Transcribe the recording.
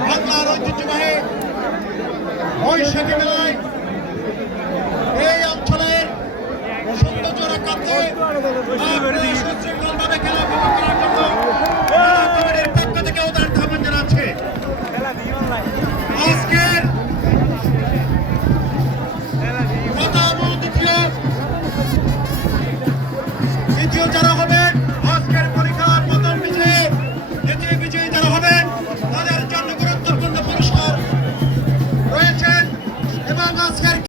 বাংলার ঐতিহ্যবাহী বৈশাখী মেলায় এই অঞ্চলের সৌন্দর্য রক্ষার্থে সুশৃঙ্খলভাবে খেলা উপভোগ করার জন্য কমিটির পক্ষ থেকে উদার আহ্বান জানাচ্ছে। আজকের প্রথম ও দ্বিতীয় যারা হবেন আজকের পরীক্ষার প্রথম বিজয়ী দ্বিতীয় বিজয়ী যারা হবেন তাদের জন্য গুরুত্বপূর্ণ পুরস্কার রয়েছেন এবং আজকের